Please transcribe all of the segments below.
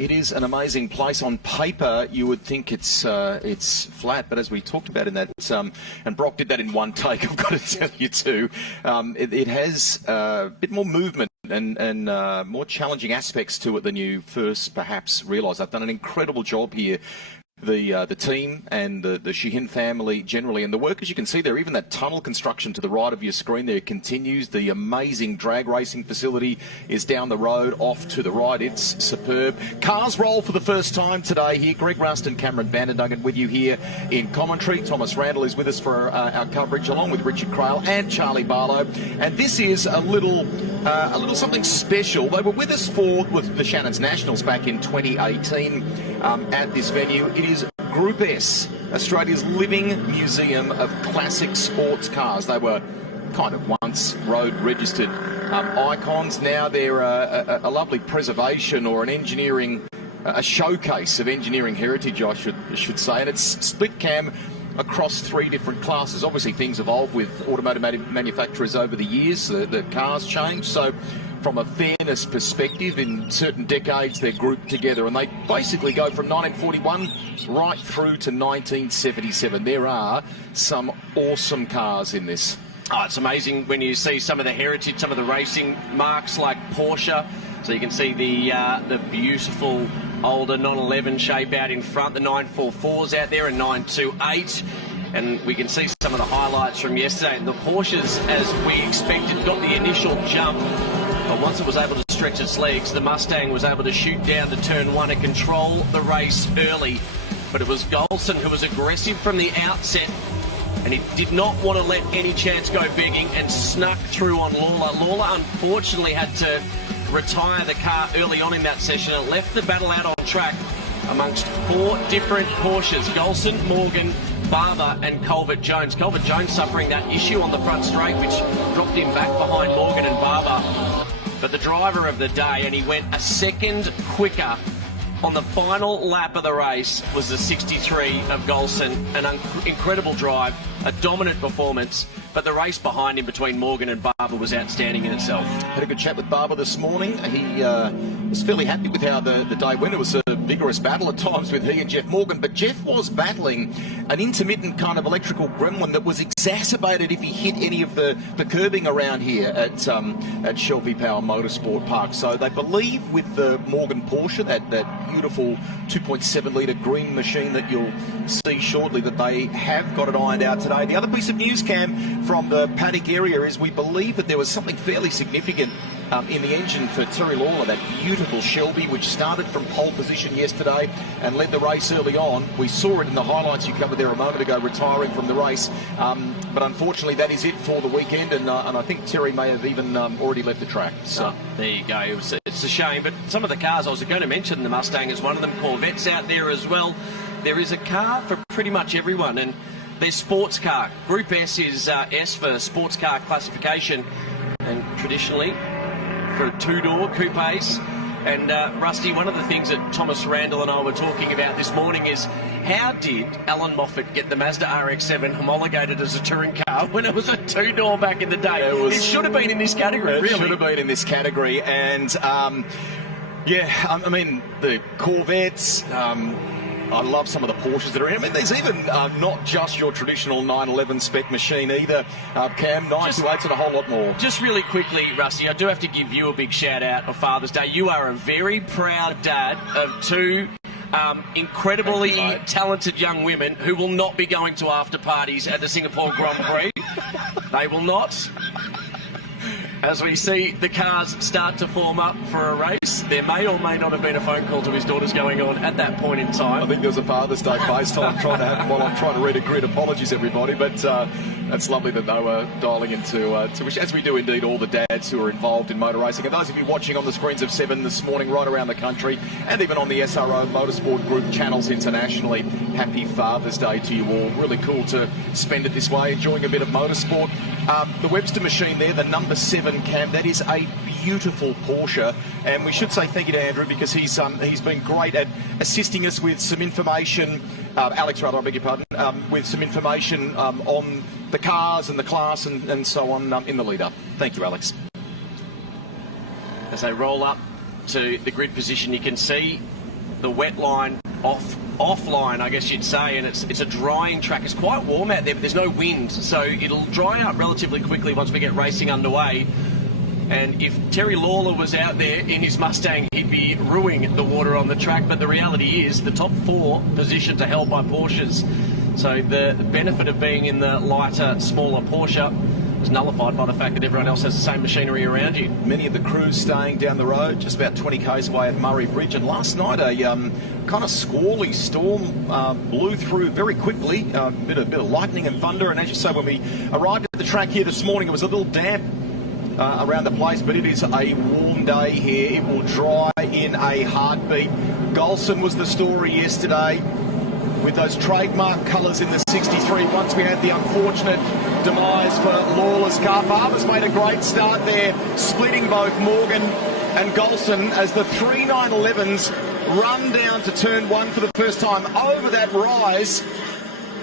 It is an amazing place. On paper, you would think it's flat, but as we talked about in that, and Brock did that in one take, I've got to tell you too, it has a bit more movement and more challenging aspects to it than you first perhaps realised. I've done an incredible job here. The team and the Sheehan family generally, and the work, as you can see there, even that tunnel construction to the right of your screen there continues. The amazing drag racing facility is down the road off to the right. It's superb. Cars roll for the first time today here. Greg Rust and Cameron Vanderdungen with you here in commentary. Thomas Randall is with us for our coverage, along with Richard Crail and Charlie Barlow. And this is a little something special. They were with us with the Shannons Nationals back in 2018 at this venue. It is Group S, Australia's living museum of classic sports cars. They were kind of once road registered icons. Now they're a lovely preservation or an engineering, a showcase of engineering heritage, I should say. And it's split cam across 3 different classes. Obviously things evolve with automotive manufacturers over the years. The cars change. So from a fairness perspective, in certain decades they're grouped together, and they basically go from 1941 right through to 1977. There are some awesome cars in this. Oh, it's amazing when you see some of the heritage, some of the racing marks like Porsche. So you can see the beautiful older 911 shape out in front, the 944s out there, and 928. And we can see some of the highlights from yesterday. And the Porsches, as we expected, got the initial jump. But once it was able to stretch its legs, the Mustang was able to shoot down to turn 1 and control the race early. But it was Golson who was aggressive from the outset, and he did not want to let any chance go begging and snuck through on Lawler. Lawler unfortunately had to retire the car early on in that session. It left the battle out on track amongst 4 different Porsches: Golson, Morgan, Barber and Corvette Jones. Corvette Jones suffering that issue on the front straight, which dropped him back behind Morgan and Barber. But the driver of the day, and he went a second quicker on the final lap of the race, was the 63 of Golson. An incredible drive, a dominant performance, but the race behind him between Morgan and Barber was outstanding in itself. Had a good chat with Barber this morning. He was fairly happy with how the day went. It was a vigorous battle at times with he and Jeff Morgan, but Jeff was battling an intermittent kind of electrical gremlin that was exacerbated if he hit any of the curbing around here at Shelby Power Motorsport Park. So they believe with the Morgan Porsche, that beautiful 2.7 litre green machine that you'll see shortly, that they have got it ironed out today. The other piece of news, Cam, from the paddock area is we believe that there was something fairly significant in the engine for Terry Lawler, that beautiful Shelby, which started from pole position yesterday and led the race early on. We saw it in the highlights you covered there a moment ago, retiring from the race. But unfortunately, that is it for the weekend, and I think Terry may have even already left the track. So there you go. It's a shame, but some of the cars, I was going to mention the Mustang is one of them, Corvettes out there as well. There is a car for pretty much everyone, and there's sports car. Group S is S for sports car classification, and traditionally for 2-door coupes. And Rusty, one of the things that Thomas Randall and I were talking about this morning is, how did Alan Moffat get the Mazda RX-7 homologated as a touring car when it was a 2-door back in the day? It should have been in this category, really. It should have been in this category, and yeah, I mean, the Corvettes, I love some of the Porsches that are in. I mean, there's even not just your traditional 911 spec machine either, Cam. 928s and a whole lot more. Just really quickly, Rusty, I do have to give you a big shout out of Father's Day. You are a very proud dad of 2 incredibly talented young women who will not be going to after parties at the Singapore Grand Prix. They will not. As we see the cars start to form up for a race, there may or may not have been a phone call to his daughters going on at that point in time. I think there was a Father's Day FaceTime trying to happen while I'm trying to read a grid. Apologies, everybody, but it's lovely that they were dialing into wish, as we do indeed, all the dads who are involved in motor racing. And those of you watching on the screens of 7 this morning right around the country, and even on the SRO Motorsport Group channels internationally, happy Father's Day to you all. Really cool to spend it this way, enjoying a bit of motorsport. The Webster machine there, the number 7, Cam, that is a beautiful Porsche, and we should say thank you to Andrew, because he's been great at assisting us with some information, Alex rather, I beg your pardon, with some information on the cars and the class and so on in the lead-up. Thank you, Alex. As they roll up to the grid position, you can see the wet line offline, I guess you'd say, and it's a drying track. It's quite warm out there, but there's no wind, so it'll dry out relatively quickly once we get racing underway. And if Terry Lawler was out there in his Mustang, he'd be ruining the water on the track. But the reality is the top 4 positions are held by Porsches. So the benefit of being in the lighter, smaller Porsche is nullified by the fact that everyone else has the same machinery around you. Many of the crews staying down the road, just about 20 k's away at Murray Bridge. And last night, a kind of squally storm blew through very quickly. A bit of lightning and thunder. And as you say, when we arrived at the track here this morning, it was a little damp around the place, but it is a warm day here. It will dry in a heartbeat. Golson was the story yesterday with those trademark colours in the 63. Once we had the unfortunate demise for Lawler's car. Barber's made a great start there, splitting both Morgan and Golson as the 3911s run down to turn 1 for the first time over that rise,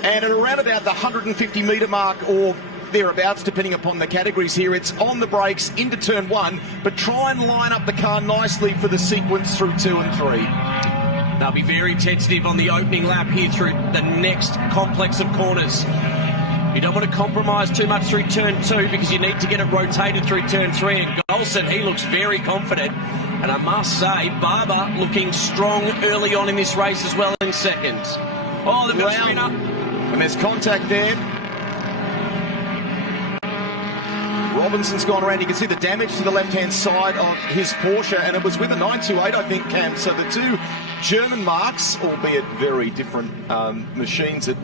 and at around about the 150 metre mark or thereabouts, depending upon the categories here, it's on the brakes into turn 1, but try and line up the car nicely for the sequence through 2 and 3. They'll be very tentative on the opening lap here through the next complex of corners. You don't want to compromise too much through turn 2 because you need to get it rotated through turn 3. And Golson, he looks very confident. And I must say, Barber looking strong early on in this race as well in second. Oh, the spinner. And there's contact there. Robinson's gone around. You can see the damage to the left-hand side of his Porsche, and it was with a 928, I think, Cam. So the 2 German marks, albeit very different machines that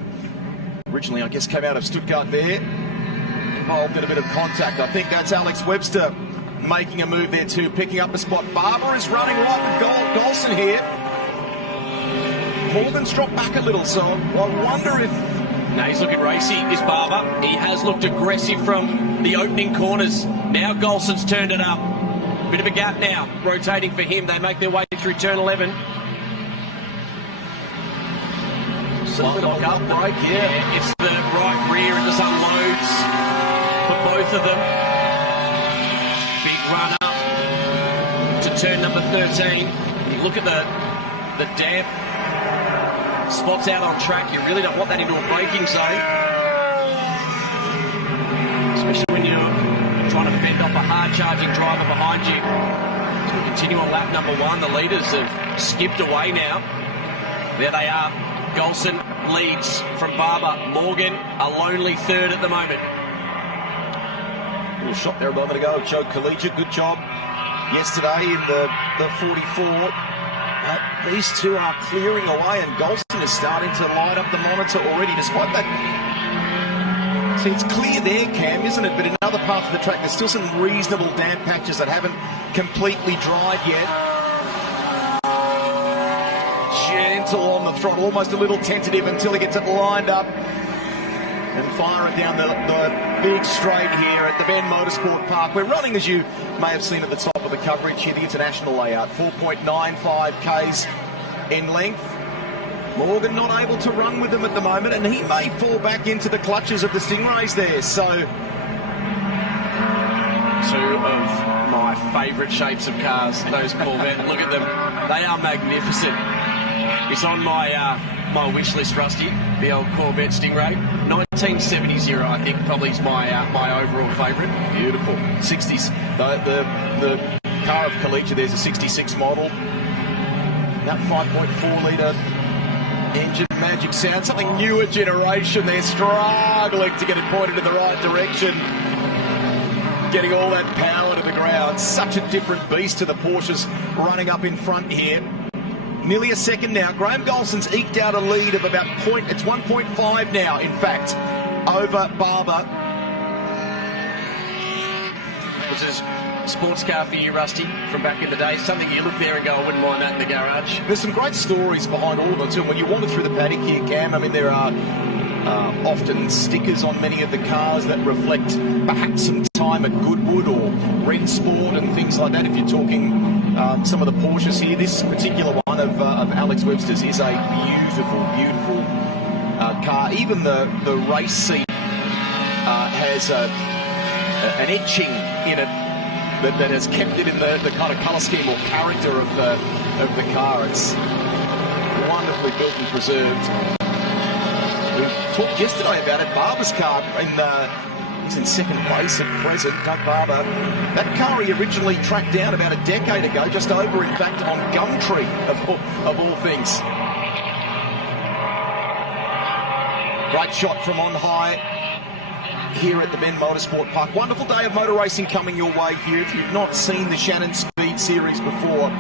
originally, I guess, came out of Stuttgart there, involved in a bit of contact. I think that's Alex Webster making a move there too, picking up a spot. Barber is running right with Golson here. Morgan's dropped back a little, so I wonder if... Now he's looking racy, is Barber. He has looked aggressive from the opening corners. Now Golson's turned it up. Bit of a gap now, rotating for him. They make their way through turn 11. Lock up, break, yeah. It's the right rear, it just unloads for both of them. Big run up to turn number 13. You look at the damp spots out on track. You really don't want that into a braking zone, especially when you're trying to fend off a hard-charging driver behind you. So we continue on lap number 1. The leaders have skipped away now. There they are. Golson leads from Barber. Morgan a lonely third at the moment. Little shot there a moment ago. Joe Collegiate, good job yesterday in the 44. These 2 are clearing away, and Golson is starting to light up the monitor already, despite that. See, it's clear there, Cam, isn't it? But in other parts of the track, there's still some reasonable damp patches that haven't completely dried yet. Gentle on the throttle, almost a little tentative until he gets it lined up. And firing down the big straight here at the Bend Motorsport Park. We're running, as you may have seen at the top of the coverage here, the international layout, 4.95 k's in length. Morgan not able to run with them at the moment, and he may fall back into the clutches of the Stingrays there. So, 2 of my favourite shapes of cars, those Corvettes. Look at them. They are magnificent. It's on my my wish list, Rusty, the old Corvette Stingray. 1970s era, I think, probably is my overall favourite. Beautiful. 60s. The car of Collegiate, there's a 66 model. That 5.4 litre engine, magic sound, something newer generation. They're struggling to get it pointed in the right direction. Getting all that power to the ground. Such a different beast to the Porsches running up in front here. Nearly a second now. Graham Golson's eked out a lead of about it's 1.5 now, in fact, over Barber. This is a sports car for you, Rusty, from back in the day. Something you look there and go, I wouldn't mind that in the garage. There's some great stories behind all of them too. When you wander through the paddock here, Cam, I mean, there are often stickers on many of the cars that reflect perhaps some time at Goodwood or Red Sport and things like that. If you're talking some of the Porsches here, this particular one of Alex Webster's is a beautiful, beautiful car. Even the race seat has an etching in it that has kept it in the kind of colour scheme or character of the car. It's beautifully built and preserved. We talked yesterday about it. Barber's car he's in second place at present, Doug Barber. That car he originally tracked down about a decade ago, just over, in fact, on Gumtree, of all things. Great shot from on high here at the Bend Motorsport Park. Wonderful day of motor racing coming your way here. If you've not seen the Shannons Speed Series before,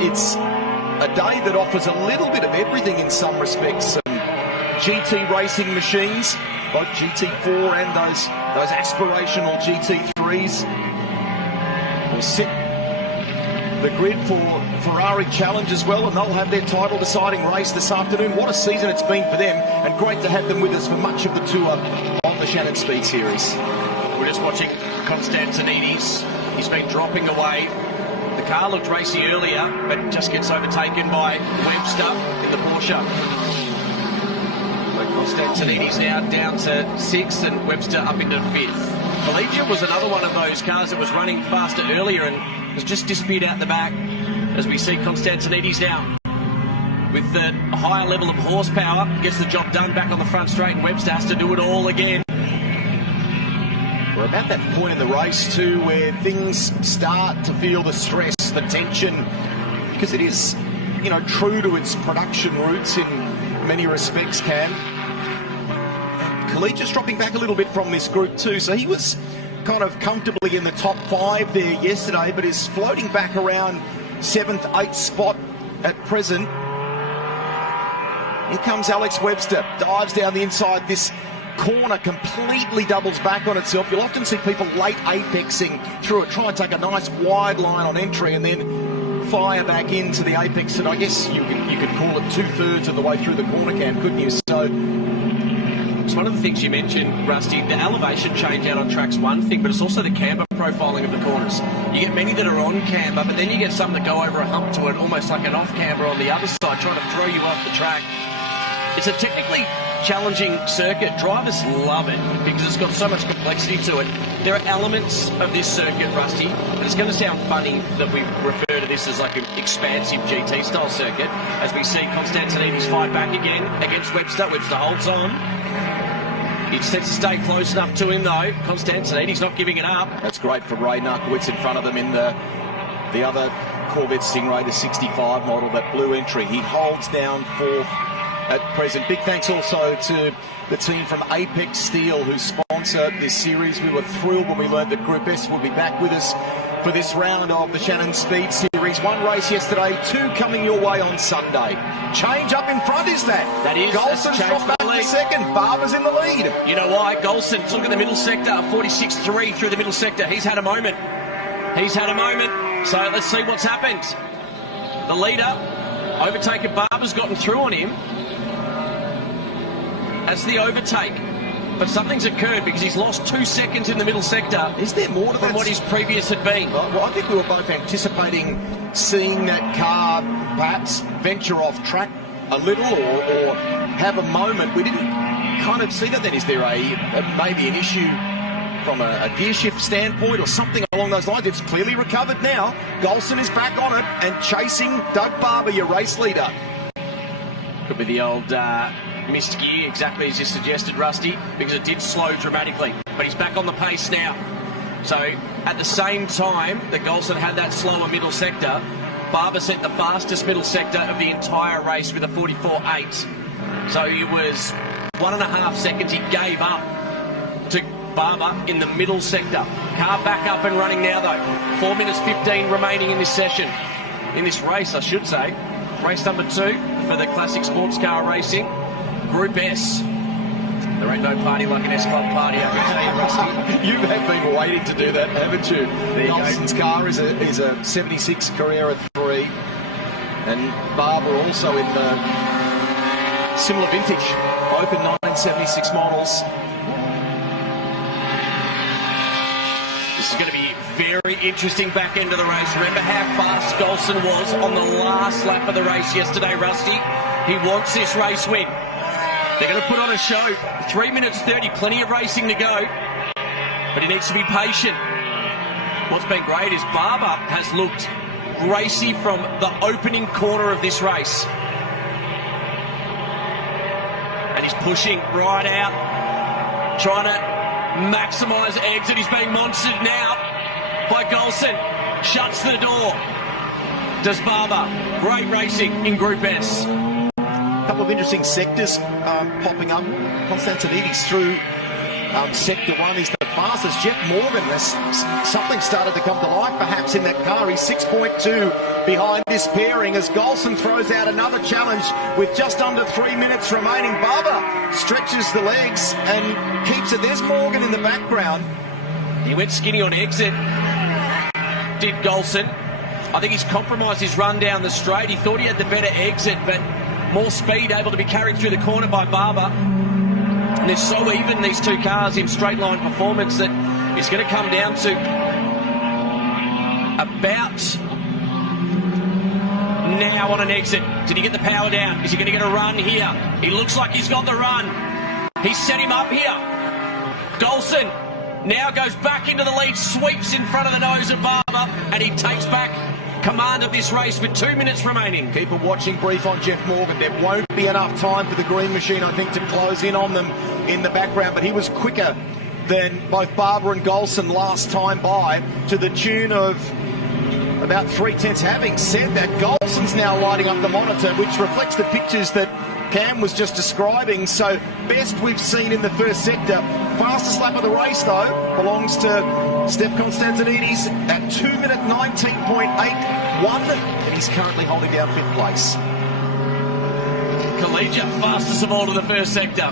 it's a day that offers a little bit of everything in some respects. GT racing machines, both GT4 and those aspirational GT3s, will set the grid for Ferrari Challenge as well, and they'll have their title deciding race this afternoon. What a season it's been for them, and great to have them with us for much of the tour on the Shannons Speed Series. We're just watching Constantinides. He's been dropping away. The car looked racy earlier, but just gets overtaken by Webster in the Porsche. Constantinides now down to 6th and Webster up into 5th. Collegiate was another one of those cars that was running faster earlier and was just disappeared out the back, as we see Constantinides now with the higher level of horsepower, gets the job done back on the front straight, and Webster has to do it all again. We're about that point in the race too where things start to feel the stress, the tension, because it is, you know, true to its production roots in many respects, Cam. Collegiate's dropping back a little bit from this group too, so he was kind of comfortably in the top 5 there yesterday, but is floating back around 7th, 8th spot at present. Here comes Alex Webster, dives down the inside. This corner completely doubles back on itself. You'll often see people late apexing through it, try and take a nice wide line on entry and then fire back into the apex, and I guess you could call it 2/3 of the way through the corner, Cam, couldn't you? So it's one of the things you mentioned, Rusty. The elevation change out on track's one thing, but it's also the camber profiling of the corners. You get many that are on camber, but then you get some that go over a hump to it, almost like an off camber on the other side, trying to throw you off the track. It's a technically challenging circuit. Drivers love it because it's got so much complexity to it. There are elements of this circuit, Rusty, and it's going to sound funny that we refer to this as like an expansive GT style circuit, as we see Constantinides fight back again against Webster. Webster holds on. He just has to stay close enough to him though. Constantinides not giving it up. That's great for Ray Narkowitz in front of them in the other Corvette Stingray, the 65 model, that blue entry. He holds down 4th at present. Big thanks also to the team from Apex Steel who sponsor this series. We were thrilled when we learned that Group S will be back with us for this round of the Shannons Speed Series. 1 race yesterday, 2 coming your way on Sunday. Change up in front, is that? That is. Golson's dropped back to 2nd. Barber's in the lead. You know why? Golson, look at the middle sector, 46.3 through the middle sector. He's had a moment. He's had a moment. So let's see what's happened. The leader, overtaken. Barber's gotten through on him. That's the overtake. But something's occurred because he's lost 2 seconds in the middle sector. Is there more to that? From what his previous had been? Well, I think we were both anticipating seeing that car perhaps venture off track a little or have a moment. We didn't kind of see that then. Is there maybe an issue from a gear shift standpoint or something along those lines? It's clearly recovered now. Golson is back on it and chasing Doug Barber, your race leader. Could be the old missed gear, exactly as you suggested, Rusty, because it did slow dramatically. But he's back on the pace now. So at the same time that Golson had that slower middle sector, Barber set the fastest middle sector of the entire race with a 44.8. So it was 1.5 seconds he gave up to Barber in the middle sector. Car back up and running now though. 4 minutes 15 remaining in this session. In this race, I should say. Race number 2 for the classic sports car racing. Group S. There ain't no party like an S-Club party, I can tell you, Rusty. You have been waiting to do that, haven't you? Golson's car is a 76 Carrera 3. And Barber also in the similar vintage, both in 1976 models. This is going to be very interesting back end of the race. Remember how fast Golson was on the last lap of the race yesterday, Rusty? He wants this race win. They're going to put on a show. 3 minutes 30, plenty of racing to go. But he needs to be patient. What's been great is Barber has looked racy from the opening corner of this race. And he's pushing right out, trying to maximise exit. He's being monstered now by Golson. Shuts the door. Does Barber. Great racing in Group S. A couple of interesting sectors popping up. Constantinides through Sector 1 is the fastest. Jeff Morgan, something started to come to life perhaps in that car. He's 6.2 behind this pairing as Golson throws out another challenge with just under 3 minutes remaining. Barber stretches the legs and keeps it. There's Morgan in the background. He went skinny on exit, did Golson. I think he's compromised his run down the straight. He thought he had the better exit, but more speed able to be carried through the corner by Barber. And they're so even, these two cars, in straight line performance, that it's going to come down to about now on an exit. Did he get the power down? Is he going to get a run here? He looks like he's got the run. He's set him up here. Golson now goes back into the lead, sweeps in front of the nose of Barber, and he takes back command of this race with 2 minutes remaining. Keep a watching brief on Jeff Morgan. There won't be enough time for the green machine, I think, to close in on them in the background, but he was quicker than both Barber and Golson last time by, to the tune of about 3/10. Having said that, Golson's now lighting up the monitor, which reflects the pictures that Cam was just describing. So best we've seen in the first sector. Fastest lap of the race, though, belongs to Steph Constantinides at 2 minute 19.81, and he's currently holding down 5th place. Collegiate, fastest of all to the first sector.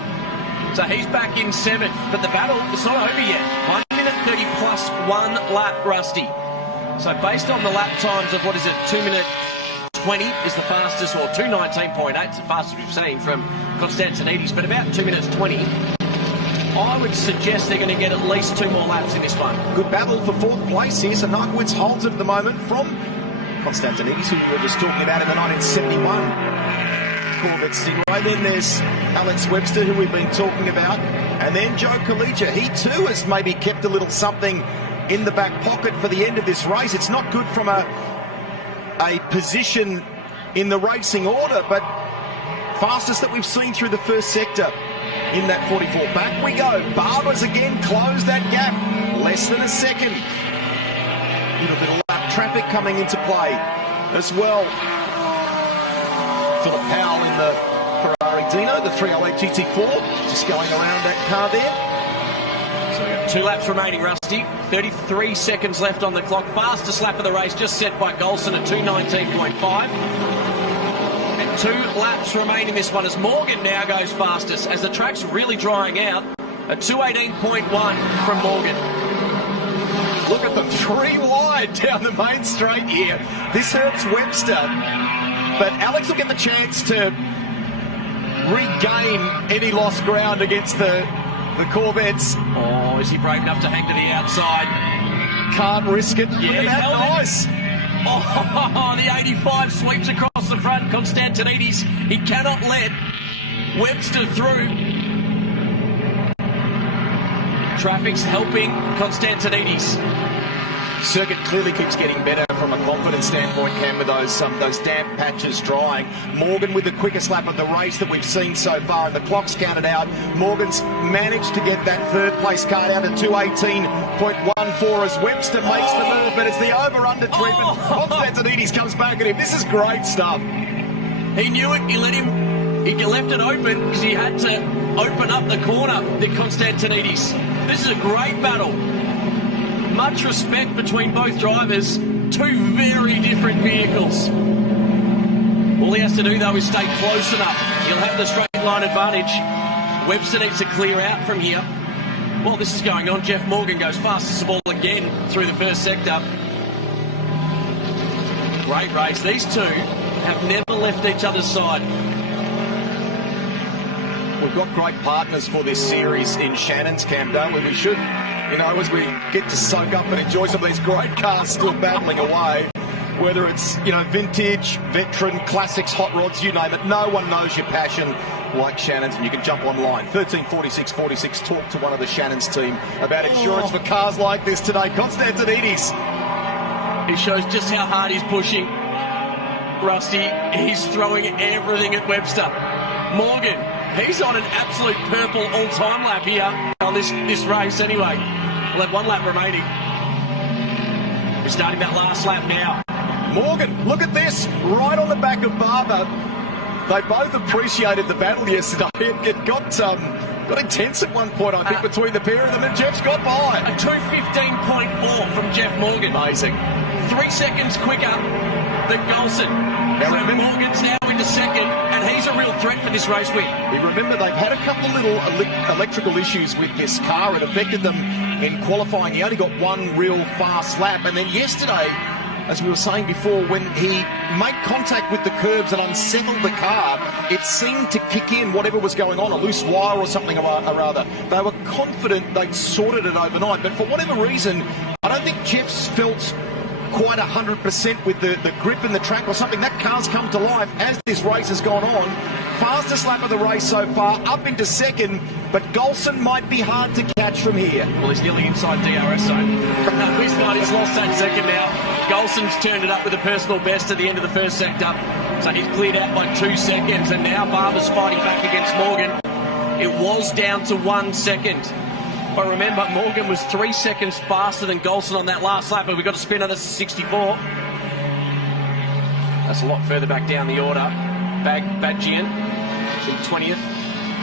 So he's back in 7th, but the battle is not over yet. 1 minute 30 plus 1 lap, Rusty. So based on the lap times of, what is it, 2 minute 20 is the fastest, or 2:19.8 is the fastest we've seen from Constantinides, but about 2 minutes 20. I would suggest they're going to get at least 2 more laps in this one. Good battle for 4th place here. So Narkowitz holds it at the moment from Constantinides, who we were just talking about in the 1971 Corvette Stingray. Then there's Alex Webster, who we've been talking about. And then Joe Collegia. He too has maybe kept a little something in the back pocket for the end of this race. It's not good from a position in the racing order, but fastest that we've seen through the first sector in that 44. Back we go. Barber's again closed that gap. Less than a second. Little bit of lap traffic coming into play as well. Philip Powell in the Ferrari Dino, the 308 GT4, just going around that car there. So we've got 2 laps remaining, Rusty. 33 seconds left on the clock. Fastest lap of the race, just set by Golson at 2:19.5. And 2 laps remain in this one as Morgan now goes fastest, as the track's really drying out at 2:18.1 from Morgan. Look at them, 3 wide down the main straight here. This hurts Webster, but Alex will get the chance to regain any lost ground against the Corvettes. Oh, is he brave enough to hang to the outside? Can't risk it. Yeah, look at that, nice. Oh, the 85 sweeps across the front. Constantinides, he cannot let Webster through. Traffic's helping Constantinides. Circuit clearly keeps getting better from a confidence standpoint, Cam, with those damp patches drying. Morgan with the quickest lap of the race that we've seen so far, and the clock's counted out. Morgan's managed to get that 3rd place car down to 2:18.14 as Webster makes the move, but it's the over-under treatment. Constantinides comes back at him. This is great stuff. He knew it. He left it open because he had to open up the corner, the Constantinides. This is a great battle. Much respect between both drivers. 2 very different vehicles. All he has to do, though, is stay close enough. He'll have the straight line advantage. Webster needs to clear out from here. While this is going on, Jeff Morgan goes fastest of all again through the first sector. Great race. These two have never left each other's side. We've got great partners for this series in Shannons, Cam, don't we? We should, as we get to soak up and enjoy some of these great cars still battling away, whether it's, vintage, veteran, classics, hot rods, you name it. No one knows your passion like Shannons, and you can jump online. 134646, talk to one of the Shannons team about insurance for cars like this today. Constantinides. He shows just how hard he's pushing. Rusty, he's throwing everything at Webster. Morgan He's on an absolute purple all-time lap here on this race anyway. We'll have one lap remaining. We're starting that last lap now. Morgan, look at this, right on the back of Barber. They both appreciated the battle yesterday. It got intense at one point, I think, between the pair of them, and Jeff's got by. A 2:15.4 from Jeff Morgan. Amazing. 3 seconds quicker than Golson. So Morgan's now into second, and he's a real threat for this race win. We remember they've had a couple of little electrical issues with this car. It affected them in qualifying. He only got one real fast lap, and then yesterday, as we were saying before, when he made contact with the curbs and unsettled the car, it seemed to kick in whatever was going on, a loose wire or something or other. They were confident they'd sorted it overnight, but for whatever reason, I don't think Jeff's felt quite 100% with the grip in the track or something. That car's come to life as this race has gone on. Fastest lap of the race so far, up into second, but Golson might be hard to catch from here. Well, he's nearly inside DRS zone. No, he's not. He's lost that second now. Golson's turned it up with a personal best at the end of the first sector, so he's cleared out by 2 seconds, and now Barber's fighting back against Morgan. It was down to 1 second. But remember, Morgan was 3 seconds faster than Golson on that last lap, but we've got a spinner that's 64. That's a lot further back down the order. Badgian in 20th.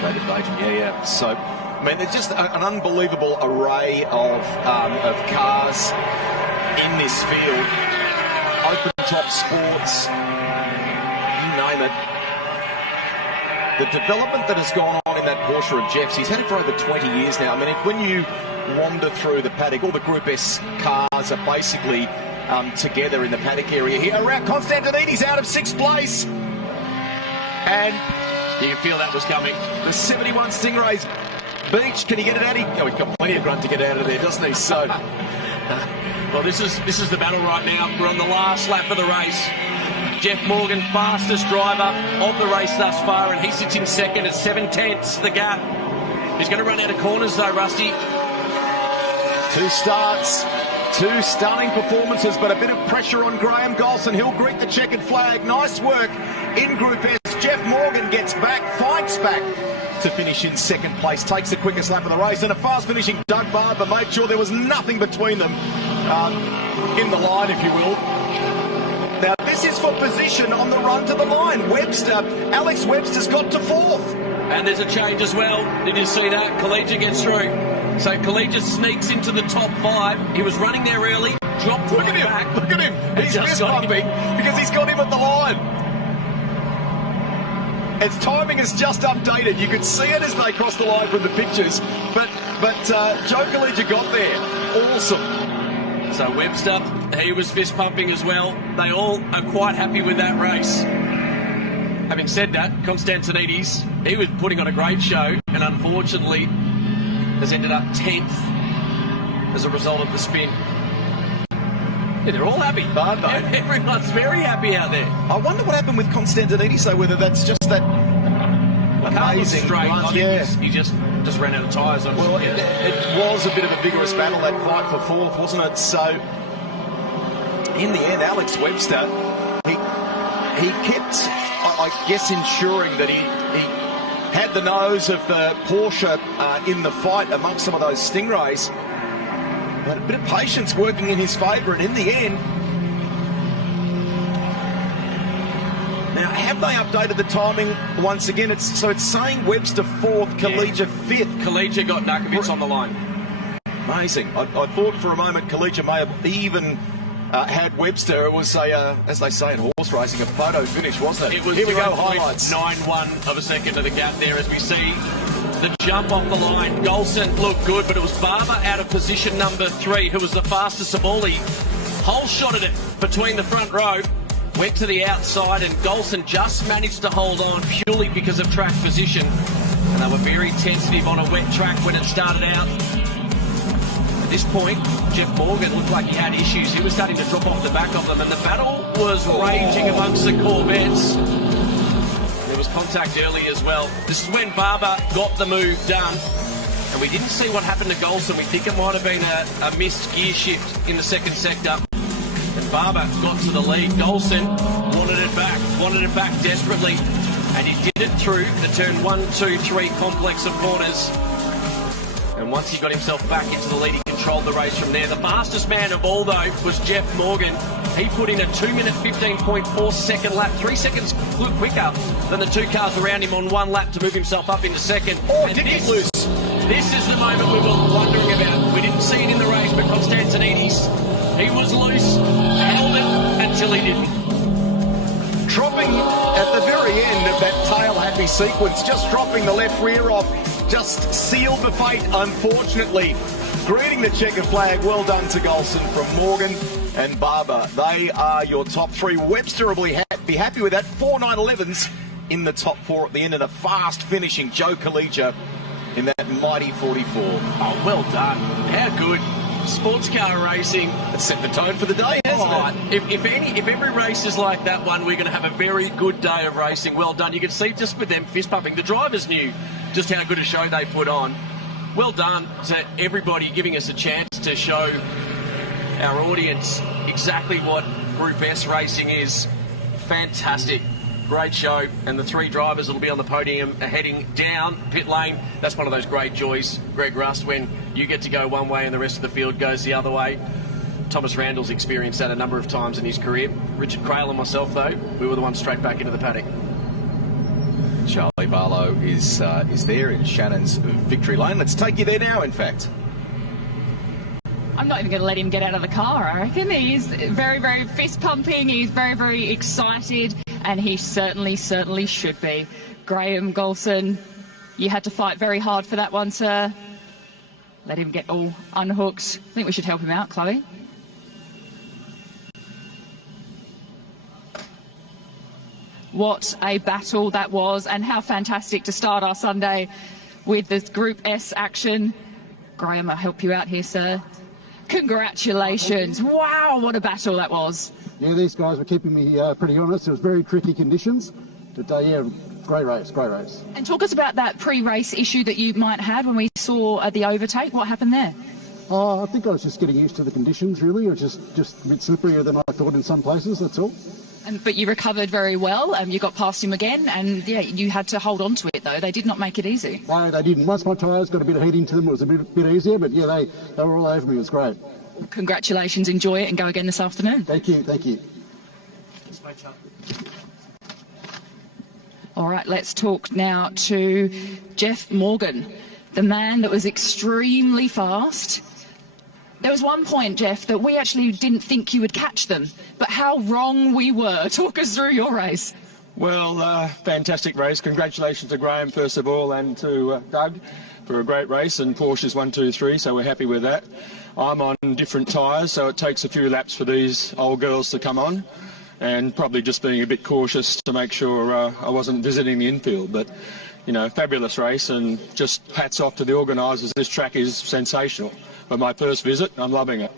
David Badgian, yeah. So, I mean, there's just an unbelievable array of cars in this field. Open top sports, you name it. The development that has gone on in that Porsche of Jeff's, he's had it for over 20 years now. I mean, when you wander through the paddock, all the Group S cars are basically together in the paddock area here. Around Constantinides out of 6th place. And you can feel that was coming. The 71 Stingray's beach. Can he get it out? Oh, he's got plenty of grunt to get out of there, doesn't he? So, well, this is the battle right now. We're on the last lap of the race. Jeff Morgan, fastest driver of the race thus far, and he sits in second at 7/10 the gap. He's going to run out of corners though, Rusty. 2 starts, 2 stunning performances, but a bit of pressure on Graham Golson. He'll greet the checkered flag. Nice work in Group S. Jeff Morgan gets back, fights back to finish in 2nd place, takes the quickest lap of the race, and a fast finishing Doug Barber made sure there was nothing between them in the line, if you will. Now, this is for position on the run to the line. Alex Webster's got to 4th. And there's a change as well. Did you see that? Collegia gets through. So Collegia sneaks into the top 5. He was running there early, dropped Look at him. back. Look at him. He's fist bumping because he's got him at the line. Its timing is just updated. You could see it as they crossed the line from the pictures. But Joe Collegia got there. Awesome. So Webster, he was fist pumping as well. They all are quite happy with that race. Having said that, Constantinides, he was putting on a great show, and unfortunately has ended up 10th as a result of the spin. Yeah, they're all happy, aren't they? Everyone's very happy out there. I wonder what happened with Constantinides, though, whether that's just that amazing run. Yeah, he just ran out of tyres. Well, it was a bit of a vigorous battle, that fight for 4th, wasn't it? So, in the end, Alex Webster, he kept, I guess, ensuring that he had the nose of the Porsche in the fight amongst some of those Stingrays. But a bit of patience working in his favour, and in the end, now, have they updated the timing once again? It's saying Webster 4th, Collegia 5th. Collegia got Nakovic on the line. Amazing. I thought for a moment Collegia may have even had Webster. It was as they say in horse racing, a photo finish, wasn't it? It was. Here we go, highlights. 9.1 of a second to the gap there as we see the jump off the line. Golson looked good, but it was Barber out of position number 3, who was the fastest of all. He hole-shotted it between the front row, went to the outside, and Golson just managed to hold on purely because of track position. And they were very tentative on a wet track when it started out. At this point, Jeff Morgan looked like he had issues. He was starting to drop off the back of them, and the battle was raging amongst the Corvettes. There was contact early as well. This is when Barber got the move done, and we didn't see what happened to Golson. We think it might have been a missed gear shift in the 2nd sector. And Barber got to the lead. Golson wanted it back desperately. And he did it through the turn 1, 2, 3 complex of corners. And once he got himself back into the lead, he controlled the race from there. The fastest man of all, though, was Jeff Morgan. He put in a 2-minute 15.4 second lap, 3 seconds quicker than the two cars around him on one lap to move himself up into second. Oh, and did he loose? This is the moment we were wondering about. We didn't see it in the race, but Constantinides, he was loose, held it until he didn't. Dropping at the very end of that tail-happy sequence, just dropping the left rear off, just sealed the fate, unfortunately. Greeting the checkered flag, well done to Golson from Morgan and Barber. They are your top three. Webster will be happy with that. 4 911s in the top 4 at the end, and a fast finishing Joe Collegia in that mighty 44. Oh, well done. How good. Sports car racing. It set the tone for the day, hasn't it? If every race is like that one, we're going to have a very good day of racing. Well done. You can see just with them fist pumping, the drivers knew just how good a show they put on. Well done to everybody giving us a chance to show our audience exactly what Group S racing is. Fantastic. Great show, and the 3 drivers that will be on the podium are heading down pit lane. That's one of those great joys, Greg Rust, when you get to go one way and the rest of the field goes the other way. Thomas Randall's experienced that a number of times in his career. Richard Crail and myself, though, we were the ones straight back into the paddock. Charlie Barlow is there in Shannon's victory lane. Let's take you there now, in fact. I'm not even going to let him get out of the car, I reckon. He's very, very fist-pumping. He's very, very excited, and he certainly should be. Graham Golson, you had to fight very hard for that one, sir. Let him get all unhooked. I think we should help him out, Chloe. What a battle that was, and how fantastic to start our Sunday with this Group S action. Graham, I'll help you out here, sir. Congratulations. Wow, what a battle that was. Yeah, these guys were keeping me pretty honest. It was very tricky conditions. But yeah, great race, great race. And talk us about that pre-race issue that you might have when we saw the overtake. What happened there? Oh, I think I was just getting used to the conditions, really. It was just a bit slipperier than I thought in some places, that's all. But you recovered very well. You got past him again, and yeah, you had to hold on to it, though. They did not make it easy. No, they didn't. Once my tyres got a bit of heating to them, it was a bit easier, but yeah, they were all over me. It was great. Congratulations. Enjoy it and go again this afternoon. Thank you, thank you. All right, let's talk now to Jeff Morgan, the man that was extremely fast. There was one point, Jeff, that we actually didn't think you would catch them, but how wrong we were. Talk us through your race. Well, fantastic race. Congratulations to Graham, first of all, and to Doug for a great race, and Porsches 1, 2, 3, so we're happy with that. I'm on different tyres, so it takes a few laps for these old girls to come on, and probably just being a bit cautious to make sure I wasn't visiting the infield. But, you know, fabulous race, and just hats off to the organisers. This track is sensational. For my first visit, I'm loving it.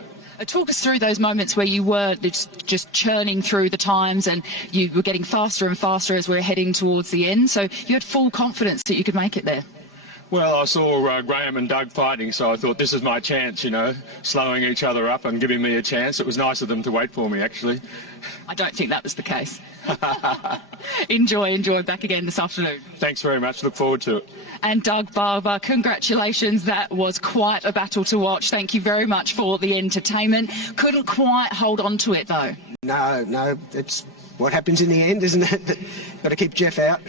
Talk us through those moments where you were just churning through the times and you were getting faster and faster as we were heading towards the end. So you had full confidence that you could make it there. Well, I saw Graham and Doug fighting, so I thought this is my chance, you know, slowing each other up and giving me a chance. It was nice of them to wait for me, actually. I don't think that was the case. Enjoy. Back again this afternoon. Thanks very much. Look forward to it. And Doug Barber, congratulations. That was quite a battle to watch. Thank you very much for the entertainment. Couldn't quite hold on to it, though. No, it's what happens in the end, isn't it? Got to keep Jeff out.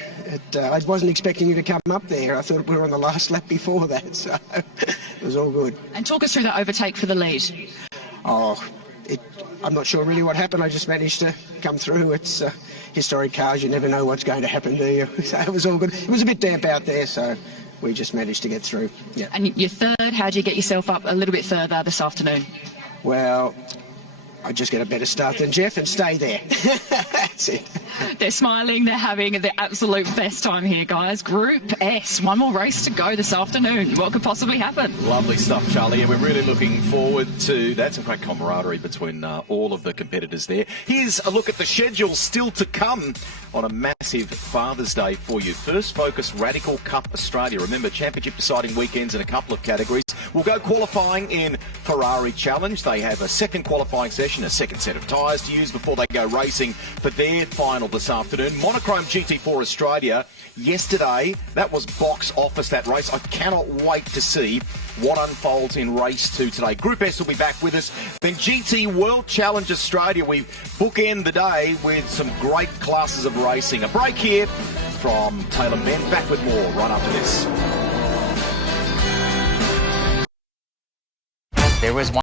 I wasn't expecting you to come up there. I thought we were on the last lap before that, so it was all good. And talk us through that overtake for the lead. I'm not sure really what happened. I just managed to come through. It's historic cars. You never know what's going to happen, do you? So it was all good. It was a bit damp out there, so we just managed to get through. Yeah. And your third, how'd you get yourself up a little bit further this afternoon? Well, I just get a better start than Jeff and stay there. That's it. They're smiling. They're having the absolute best time here, guys. Group S. One more race to go this afternoon. What could possibly happen? Lovely stuff, Charlie. And we're really looking forward to that. Some great camaraderie between all of the competitors there. Here's a look at the schedule still to come on a massive Father's Day for you. First Focus Radical Cup Australia. Remember, championship deciding weekends in a couple of categories. We'll go qualifying in Ferrari Challenge. They have a second qualifying session, a second set of tyres to use before they go racing for their final this afternoon. Monochrome GT4 Australia. Yesterday, that was box office, that race. I cannot wait to see what unfolds in race 2 today. Group S will be back with us. Then GT World Challenge Australia. We bookend the day with some great classes of racing. A break here from Taylor Men. Back with more right after this. There was one